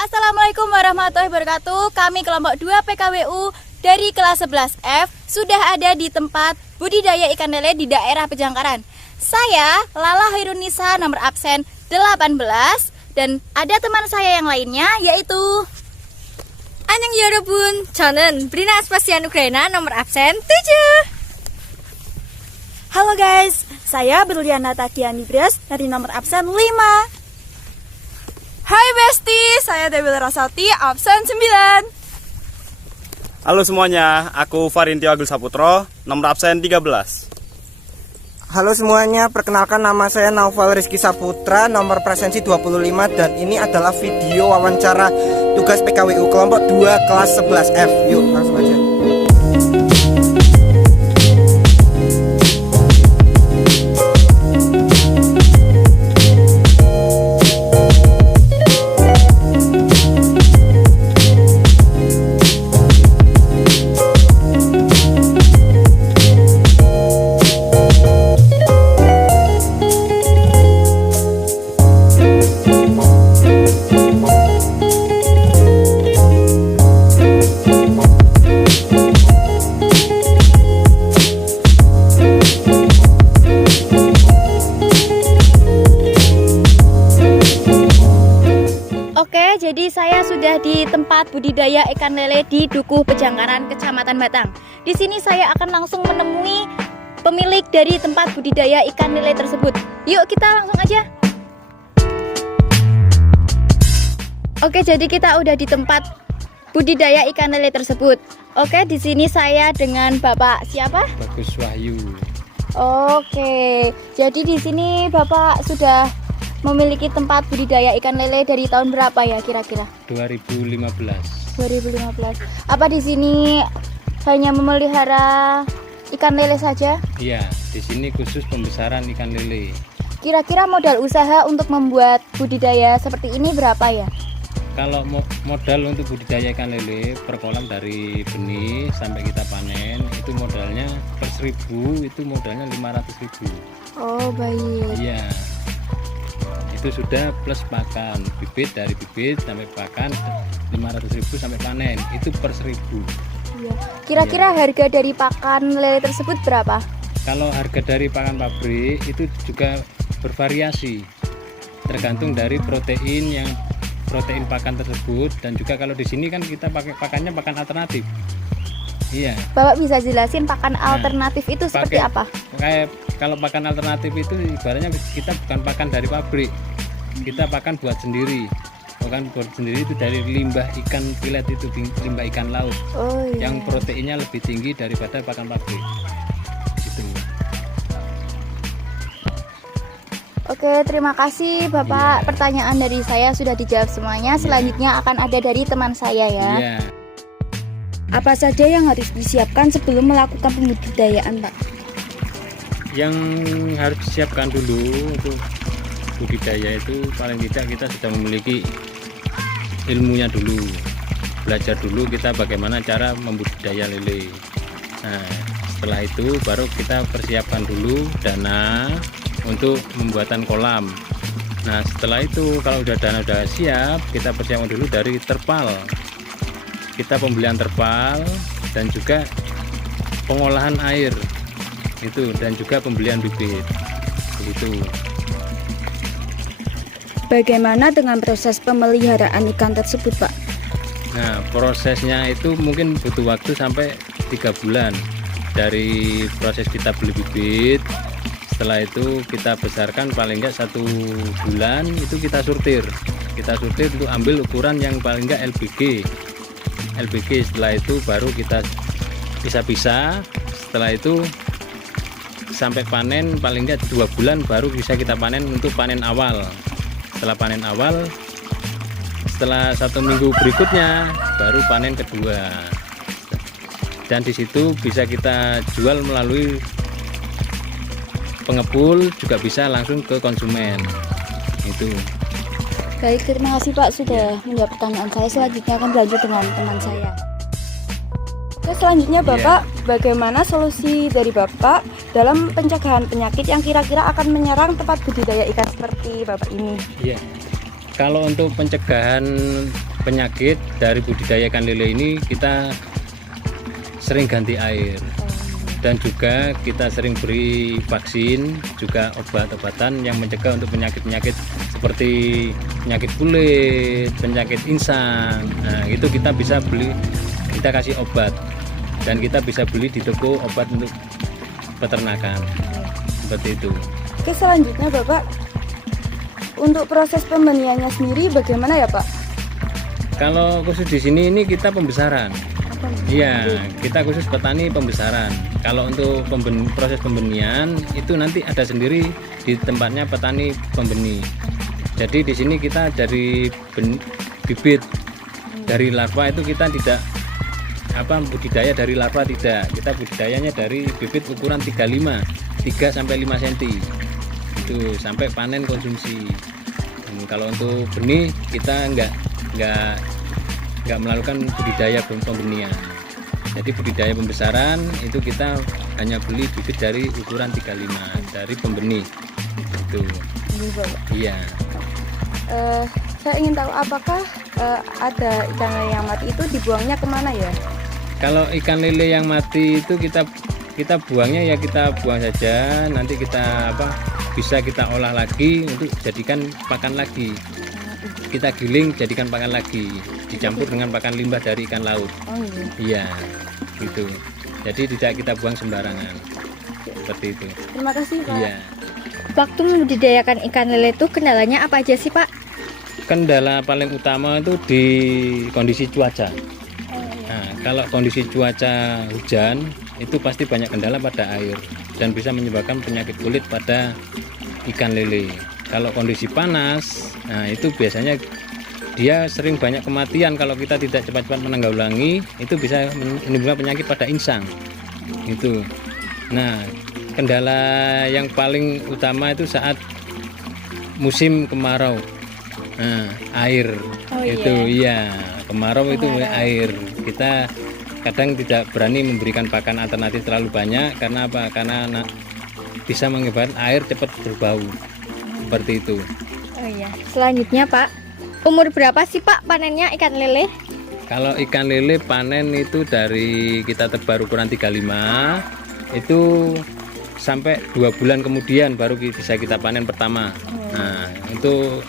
Assalamualaikum warahmatullahi wabarakatuh. Kami kelompok 2 PKWU dari kelas 11F sudah ada di tempat budidaya ikan lele di daerah Pejangkaran. Saya Lala Hairunisa nomor absen 18 dan ada teman saya yang lainnya yaitu 안녕 여러분, 저는 브리나 아스파시안 우크라이나 nomor absen 7. Halo guys, saya Berliana Takiani Bres dari nomor absen 5. Hai Besti, saya Dewi Rasati absen 9. Halo semuanya, aku Farintio Agus Saputro, nomor absen 13. Halo semuanya, perkenalkan nama saya Naufal Rizky Saputra, nomor presensi 25 dan ini adalah video wawancara tugas PKWU kelompok 2 kelas 11F. Yuk, langsung aja. Oke, jadi saya sudah di tempat budidaya ikan lele di Dukuh Pejangkaran, Kecamatan Batang. Di sini saya akan langsung menemui pemilik dari tempat budidaya ikan lele tersebut. Yuk kita langsung aja. Oke, jadi kita udah di tempat budidaya ikan lele tersebut. Oke, di sini saya dengan Bapak siapa? Bagus Wahyu. Oke, jadi di sini Bapak sudah memiliki tempat budidaya ikan lele dari tahun berapa ya kira-kira? 2015. 2015. Apa di sini hanya memelihara ikan lele saja? Iya, di sini khusus pembesaran ikan lele. Kira-kira modal usaha untuk membuat budidaya seperti ini berapa ya? Kalau modal untuk budidaya ikan lele per kolam dari benih sampai kita panen itu modalnya per 1000 itu modalnya 500.000. Oh baik. Iya. Itu sudah plus pakan bibit, dari bibit sampai pakan 500.000 sampai panen itu per 1000. Iya. Kira-kira harga dari pakan lele tersebut berapa? Kalau harga dari pakan pabrik itu juga bervariasi tergantung dari protein pakan tersebut, dan juga kalau di sini kan kita pakai pakannya pakan alternatif. Iya. Bapak bisa jelasin pakan alternatif itu seperti apa? Kayak kalau pakan alternatif itu ibaratnya kita bukan pakan dari pabrik, kita pakan buat sendiri. Pakan buat sendiri itu dari limbah ikan pilet, itu limbah ikan laut. Oh iya. Yang proteinnya lebih tinggi daripada pakan pabrik. Gitu. Oke, terima kasih Bapak. Iya. Pertanyaan dari saya sudah dijawab semuanya. Selanjutnya akan ada dari teman saya ya. Iya. Apa saja yang harus disiapkan sebelum melakukan pembudidayaan, Pak? Yang harus disiapkan dulu untuk budidaya itu paling tidak kita sudah memiliki ilmunya dulu, belajar dulu kita bagaimana cara membudidaya lele. Nah, setelah itu baru kita persiapkan dulu dana untuk pembuatan kolam. Nah, setelah itu kalau dana udah siap, kita persiapkan dulu dari terpal, kita pembelian terpal dan juga pengolahan air itu, dan juga pembelian bibit begitu. Bagaimana dengan proses pemeliharaan ikan tersebut, Pak? Nah, prosesnya itu mungkin butuh waktu sampai 3 bulan dari proses kita beli bibit. Setelah itu kita besarkan paling enggak 1 bulan, itu kita sortir untuk ambil ukuran yang paling enggak LBG. Setelah itu baru kita pisah-pisah. Setelah itu sampai panen paling enggak 2 bulan baru bisa kita panen untuk panen awal. Setelah panen awal, setelah 1 minggu berikutnya baru panen kedua, dan di situ bisa kita jual melalui pengepul, juga bisa langsung ke konsumen itu. Baik, terima kasih Pak sudah menjawab pertanyaan saya. Selanjutnya akan berlanjut dengan teman saya. Oke, selanjutnya Bapak, bagaimana solusi dari Bapak dalam pencegahan penyakit yang kira-kira akan menyerang tempat budidaya ikan seperti Bapak ini? Iya. Kalau untuk pencegahan penyakit dari budidaya ikan lele ini kita sering ganti air dan juga kita sering beri vaksin, juga obat-obatan yang mencegah untuk penyakit-penyakit seperti penyakit kulit, penyakit insang. Nah, itu kita bisa beli, kita kasih obat dan kita bisa beli di toko obat untuk peternakan. Seperti itu. Oke, selanjutnya Bapak, untuk proses pembeniannya sendiri bagaimana ya Pak? Kalau khusus di sini ini kita pembesaran. Iya, kita khusus petani pembesaran. Kalau untuk proses pembenihan itu nanti ada sendiri di tempatnya petani pembeni. Jadi di sini kita dari bibit dari larva itu kita tidak budidaya dari larva tidak. Kita budidayanya dari bibit ukuran 3 sampai 5 cm. Itu sampai panen konsumsi. Kalau untuk benih kita enggak melakukan budidaya pembenihan. Jadi budidaya pembesaran itu kita hanya beli bibit dari ukuran 35 dari pembenih. Itu. Iya. Saya ingin tahu apakah ada ikan lele yang mati itu dibuangnya kemana ya? Kalau ikan lele yang mati itu kita buangnya ya kita buang saja. Nanti kita bisa kita olah lagi untuk jadikan pakan lagi. Kita giling jadikan pakan lagi, dicampur dengan pakan limbah dari ikan laut. Iya, gitu. Jadi tidak kita buang sembarangan. Seperti itu. Terima kasih Pak. Iya. Waktu membudidayakan ikan lele itu kendalanya apa aja sih Pak? Kendala paling utama itu di kondisi cuaca. Nah, kalau kondisi cuaca hujan itu pasti banyak kendala pada air dan bisa menyebabkan penyakit kulit pada ikan lele. Kalau kondisi panas, nah itu biasanya dia sering banyak kematian kalau kita tidak cepat-cepat menanggulangi, itu bisa menimbulkan penyakit pada insang. Itu. Nah, kendala yang paling utama itu saat musim kemarau. Nah, air. Iya, kemarau itu air. Kita kadang tidak berani memberikan pakan alternatif terlalu banyak karena apa? Karena bisa mengakibatkan air cepat berbau. Seperti itu. Oh iya. Selanjutnya Pak, umur berapa sih Pak panennya ikan lele? Kalau ikan lele panen itu dari kita tebar ukuran 35 itu sampai 2 bulan kemudian baru bisa kita panen pertama. Nah, untuk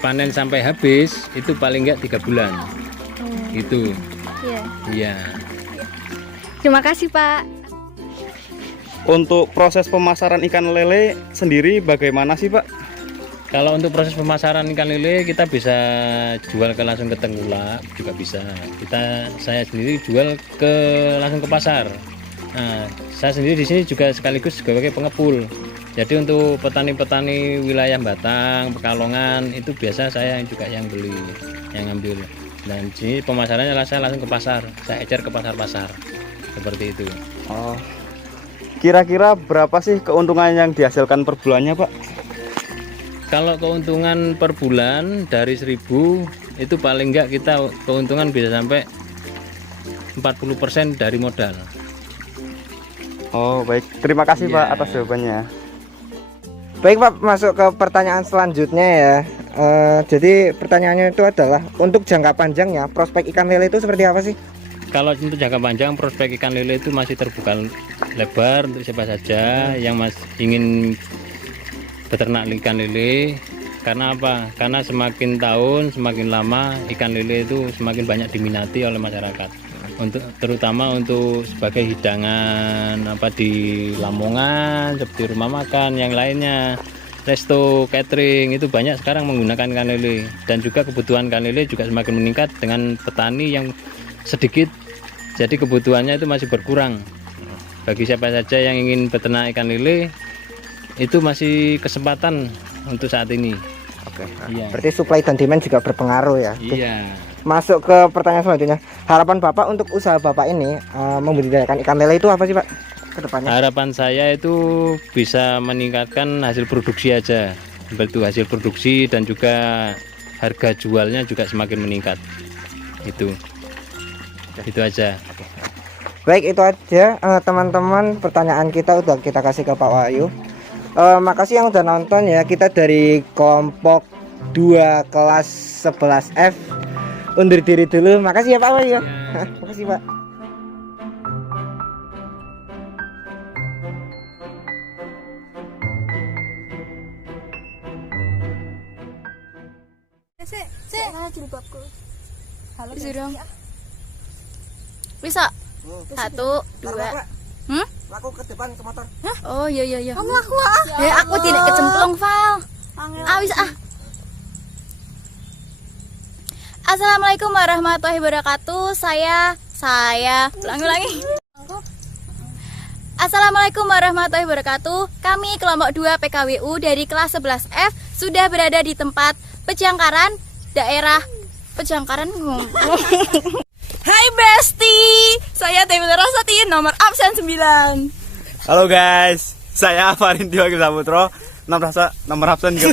panen sampai habis itu paling enggak 3 bulan. Itu. Iya. Iya. Terima kasih Pak. Untuk proses pemasaran ikan lele sendiri bagaimana sih Pak? Kalau untuk proses pemasaran ikan lele kita bisa jual langsung ke tengkulak juga bisa. Saya sendiri jual langsung ke pasar. Nah, saya sendiri di sini juga sekaligus sebagai pengepul. Jadi untuk petani-petani wilayah Batang, Pekalongan itu biasa saya juga yang beli, yang ngambil. Dan di sini pemasarannya saya langsung ke pasar. Saya ecer ke pasar-pasar. Seperti itu. Oh. Kira-kira berapa sih keuntungan yang dihasilkan per bulannya Pak? Kalau keuntungan per bulan dari 1.000 itu paling enggak kita keuntungan bisa sampai 40% dari modal. Oh baik, terima kasih Iya. Pak atas jawabannya. Baik Pak, masuk ke pertanyaan selanjutnya ya. Jadi pertanyaannya itu adalah untuk jangka panjangnya prospek ikan lele itu seperti apa sih? Kalau untuk jangka panjang prospek ikan lele itu masih terbuka lebar untuk siapa saja yang ingin beternak ikan lele. Karena apa? Karena semakin tahun semakin lama ikan lele itu semakin banyak diminati oleh masyarakat. Terutama untuk sebagai hidangan di Lamongan, seperti rumah makan yang lainnya, resto, catering itu banyak sekarang menggunakan ikan lele. Dan juga kebutuhan ikan lele juga semakin meningkat dengan petani yang sedikit, jadi kebutuhannya itu masih berkurang. Bagi siapa saja yang ingin beternak ikan lele itu masih kesempatan untuk saat ini. Oke. Iya. Berarti supply dan demand juga berpengaruh ya. Oke. Iya. Masuk ke pertanyaan selanjutnya. Harapan Bapak untuk usaha Bapak ini membudidayakan ikan lele itu apa sih Pak ke depannya? Harapan saya itu bisa meningkatkan hasil produksi aja. Betul, hasil produksi dan juga harga jualnya juga semakin meningkat. Itu aja. Baik, itu aja teman-teman, pertanyaan kita udah kita kasih ke Pak Wahyu. Makasih yang udah nonton ya. Kita dari kelompok 2 kelas 11F undur diri dulu. Makasih ya Pak Wahyu. Makasih Pak. Bisa dong. Bisa. 1, 2. Hmm? Laku ke depan ke motor. Oh iya. Kamu aku aku tidak kecemplung, Val. Awis ah. Assalamualaikum warahmatullahi wabarakatuh. Saya ulangi. Assalamualaikum warahmatullahi wabarakatuh. Kami kelompok 2 PKWU dari kelas 11F sudah berada di tempat Pejangkaran, daerah Pejangkaran. Hai Besti, saya Dewi Rasati, nomor absen 9. Halo guys, saya Farin Tiwa Saputro, nomor absen 13.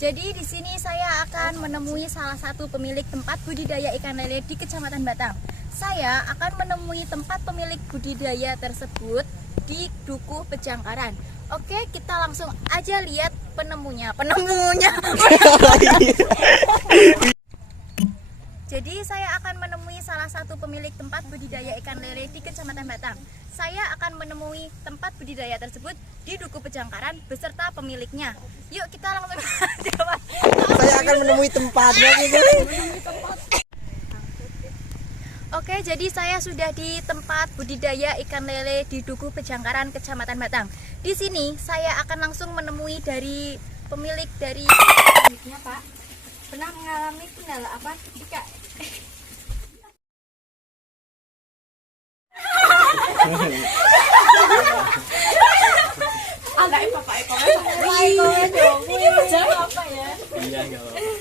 Jadi di sini saya akan menemui salah satu pemilik tempat budidaya ikan lele di Kecamatan Batang. Saya akan menemui tempat pemilik budidaya tersebut di Dukuh Pejangkaran. Oke, kita langsung aja lihat penemunya. Jadi saya akan menemui salah satu pemilik tempat budidaya ikan lele di Kecamatan Batang. Saya akan menemui tempat budidaya tersebut di Dukuh Pejangkaran beserta pemiliknya. Yuk kita langsung aja. Saya akan menemui tempatnya gitu. Oke, jadi saya sudah di tempat budidaya ikan lele di Dukuh Pejangkaran, Kecamatan Batang. Di sini saya akan langsung menemui dari pemilik dari pemiliknya, Pak. Pernah mengalami kendala apa? Jika Ini menjawab apa ya? Iya, enggak apa-apa.